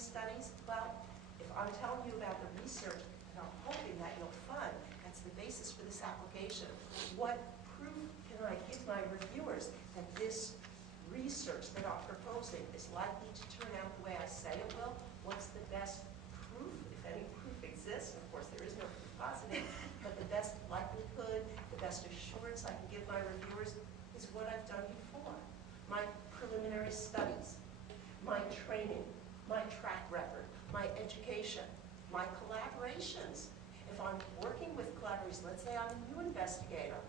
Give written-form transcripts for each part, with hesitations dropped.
studies? Well, if I'm telling you about the research and I'm hoping that you'll fund, that's the basis for this application. What proof can I give my reviewers that this research that I'm proposing is likely to turn out the way I say it will? What's the best proof, if any proof exists? Of course, there is no proof positive, but the best likelihood, the best assurance I can give my reviewers is what I've done before. My preliminary studies, my training, my track record, my education, my collaborations. If I'm working with collaborators, let's say I'm a new investigator,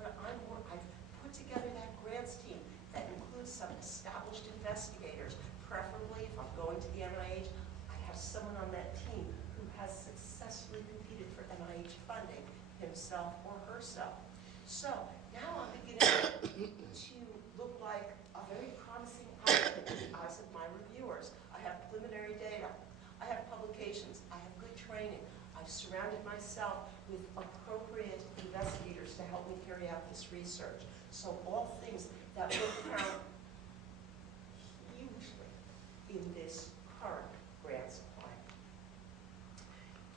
but I've put together that grants team that includes some established investigators. Preferably, if I'm going to the NIH, I have someone on that team who has successfully competed for NIH funding, himself or herself. So now I'm beginning to look like a very promising outfit in the eyes of my reviewers. I have preliminary data. I have publications. I have good training. I've surrounded myself with appropriate investigators to help me carry out this research. So all things that will count hugely in this current grants climate.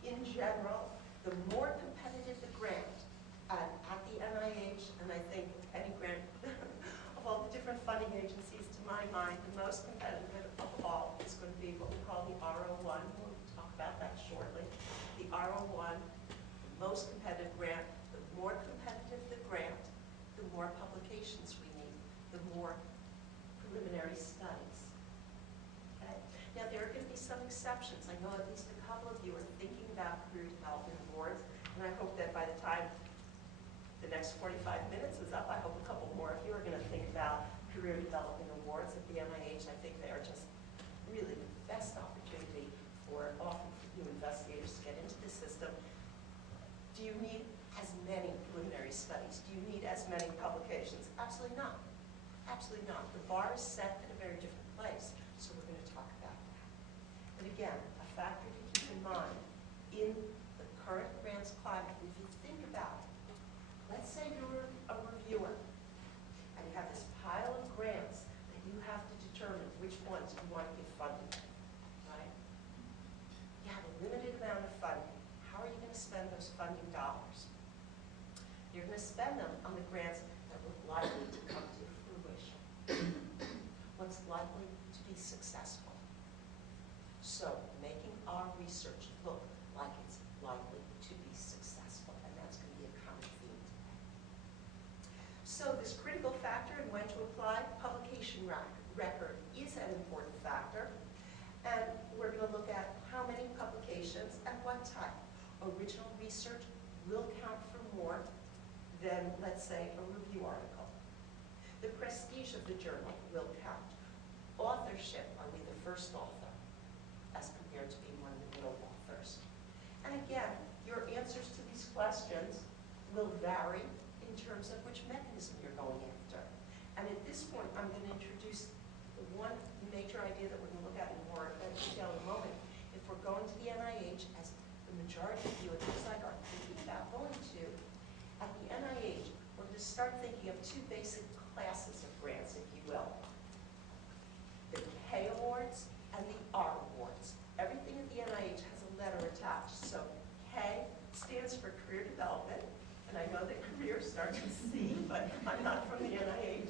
In general, the more competitive the grant at the NIH, and I think any grant of all the different funding agencies, to my mind, the most competitive of all is going to be what we call the R01. We'll talk about that shortly. The R01, the most competitive grant. The more competitive the grant, the more publications we need, the more preliminary studies. Okay? Now, there are going to be some exceptions. I know at least a couple of you are thinking about career development awards, and I hope that by the time the next 45 minutes is up, I hope a couple more of you are going to think about career development awards at the NIH. I think they are just really the best opportunity for often new investigators to get into the system. Do you need as many preliminary studies? Do you need as many publications? Absolutely not. Absolutely not. The bar is set at a very different place, so we're going to talk about that. But again, a factor to keep in mind in the current grants climate, if you think about it, let's say you're a reviewer and you have this pile of grants that you have to determine which ones you want to give funding, right? You have a limited amount of funding. How are you going to spend those funding dollars? You're going to spend them on the grants that look likely to come to fruition. What's likely to be successful. So making our research look like it's likely to be successful, and that's going to be a common theme today. So this critical factor in when to apply, publication record is an important factor, and we're going to look at how many publications and what type. Original research will count for more than, let's say, a review article. The prestige of the journal will count. Authorship, are we the first author, as compared to being one of the middle authors? And again, your answers to these questions will vary in terms of which mechanism you're going after. And at this point, I'm going to introduce the one major idea that we're going to look at in more detail in a moment. If we're going to the NIH, as the majority of you at this site are thinking about going to, at the NIH, we're going to start thinking of two basic classes of grants, if you will. The K awards and the R awards. Everything at the NIH has a letter attached. So K stands for career development, and I know that career starts with C, but I'm not from the NIH.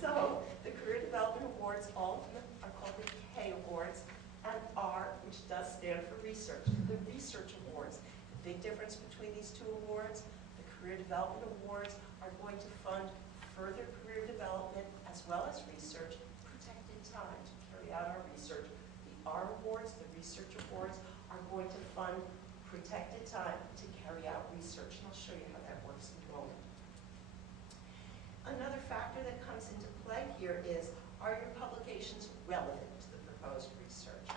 So the career development awards, all of them are called the K awards, and R, which does stand for research. The research awards, the big difference between these two awards, the career development awards are going to fund further career development as well as research, protected time to carry out our research. The R awards, the research awards, are going to fund protected time to carry out research. And I'll show you how that works in a moment. Another factor that comes into play here is, are your publications relevant to the proposed research?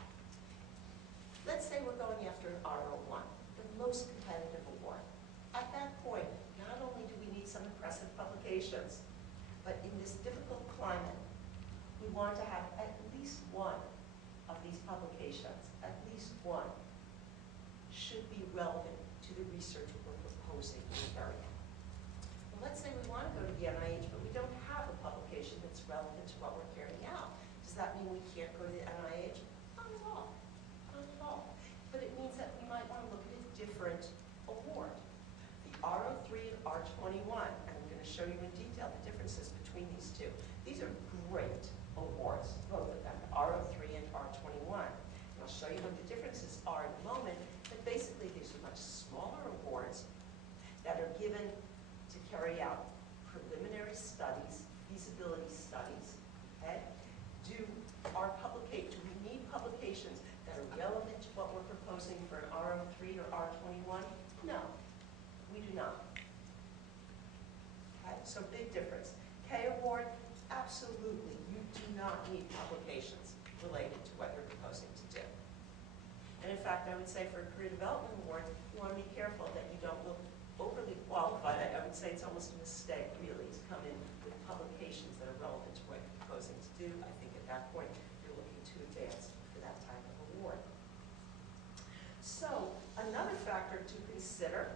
Let's say we're going after an R01, the most competitive award. At that point, not only do we need some impressive publications, but in this difficult climate, we want to have at least one of these publications, at least one, should be relevant to the research we're proposing in the area. Well, let's say we want to go to the NIH, but we don't have a publication that's relevant to what we're carrying out. Does that mean we can't go to the NIH? Not at all. R21, and I'm going to show you in detail the differences between these two. These are great awards, both of them, R03 and R21. And I'll show you what the differences are in a moment, but basically these are much smaller awards that are given to carry out preliminary studies, feasibility studies, okay? Do we need publications that are relevant to what we're proposing for an R03 or R21? No, we do not. Okay, so big difference. K award, absolutely, you do not need publications related to what you're proposing to do. And in fact, I would say for a career development award, you want to be careful that you don't look overly qualified. I would say it's almost a mistake, really, to come in with publications that are relevant to what you're proposing to do. I think at that point, you're looking too advanced for that type of award. So another factor to consider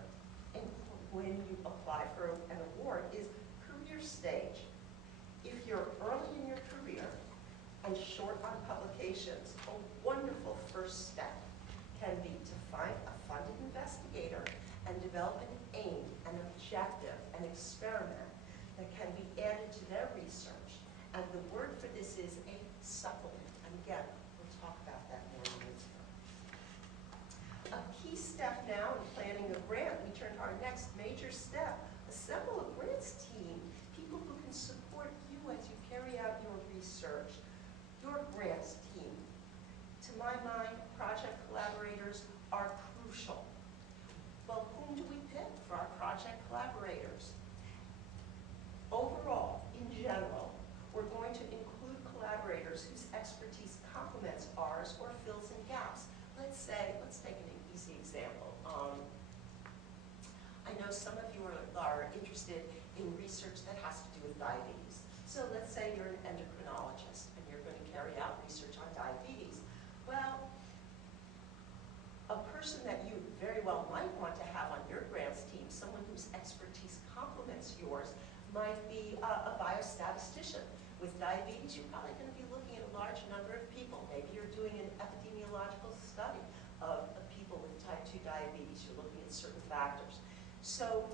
when you apply for an award is career stage. If you're early in your career and short on publications, a wonderful first step can be to find a funded investigator and develop an aim, an objective, an experiment that can be added to their research. And the word for this is a supplement. And again, we'll talk about that more in a minute. A key step now in planning a grant, we turn to our next major step. Assemble a grants team, people who can support you as you carry out your research. Your grants team. To my mind, project collaborators are crucial. Well, whom do we pick for our project collaborators? Overall, in general, we're going to include collaborators whose expertise complements ours or fills in gaps. Let's take an easy example. I know some of you are interested in research that has to do with diabetes. So let's say you're an endocrinologist and you're going to carry out research on diabetes. Well, a person that you very well might want to have on your grants team, someone whose expertise complements yours, might be a biostatistician. With diabetes, you're probably going to be looking at a large number of people. Maybe you're doing an epidemiological study of people with type 2 diabetes. You're looking at certain factors. So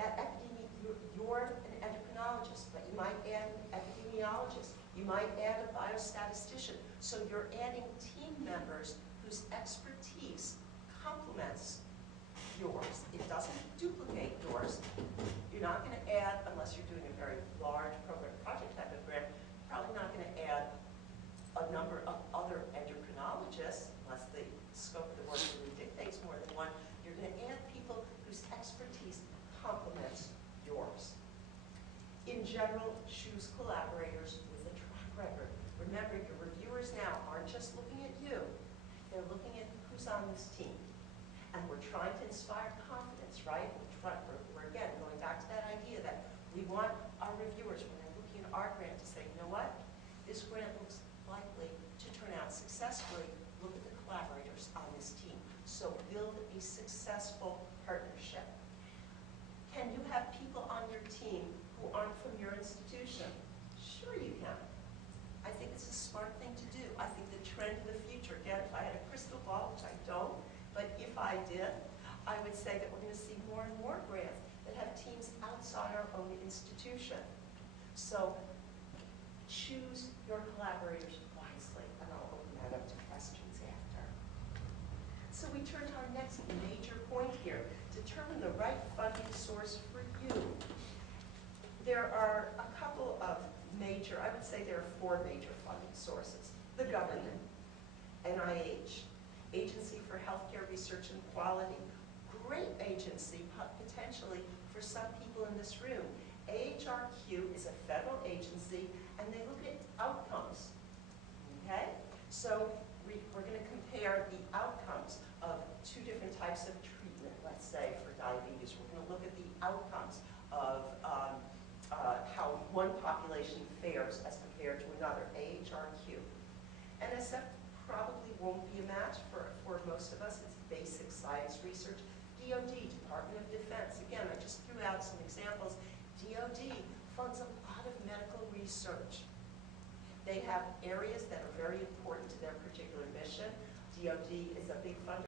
that you're an endocrinologist, but you might add an epidemiologist. You might add a biostatistician. So you're adding team members whose expertise complements yours. It doesn't duplicate yours. You're not going to add, unless you're doing a very large program project type of grant, you're probably not going to add a number of other endocrinologists, unless the scope of the work really dictates more than one. You're going to add people whose expertise complements yours. In general, choose collaborators with a track record. Remember, your reviewers now aren't just looking at you. They're looking at who's on this team. And we're trying to inspire confidence, right? We're again going back to that idea that we want our reviewers, when they're looking at our grant, to say, you know what? This grant looks likely to turn out successfully. Look at the collaborators on this team. So build a successful partnership. Can you have people on your team who aren't from your institution? Sure you can. I think it's a smart thing to do. I think the trend of the future, again, if I had a crystal ball, which I don't, but if I did, I would say that we're going to see more and more grants that have teams outside our own institution. So choose your collaborators wisely, and I'll open that up to questions after. So we turn to our next major point here. Determine the right funding source for you. There are a couple of major, I would say there are 4 major funding sources. The government, NIH, Agency for Healthcare Research and Quality, great agency potentially for some people in this room. AHRQ is a federal agency and they look at outcomes, okay? So we're going to compare the outcomes of 2 different types of treatment, let's say for diabetes. We're going to look at the outcomes of how one population fares as compared to another, AHRQ. NSF probably won't be a match for most of us. It's basic science research. DoD, Department of Defense. Again, I just threw out some examples. DoD funds a lot of medical research. They have areas that are very important to their particular mission. DoD is a big funder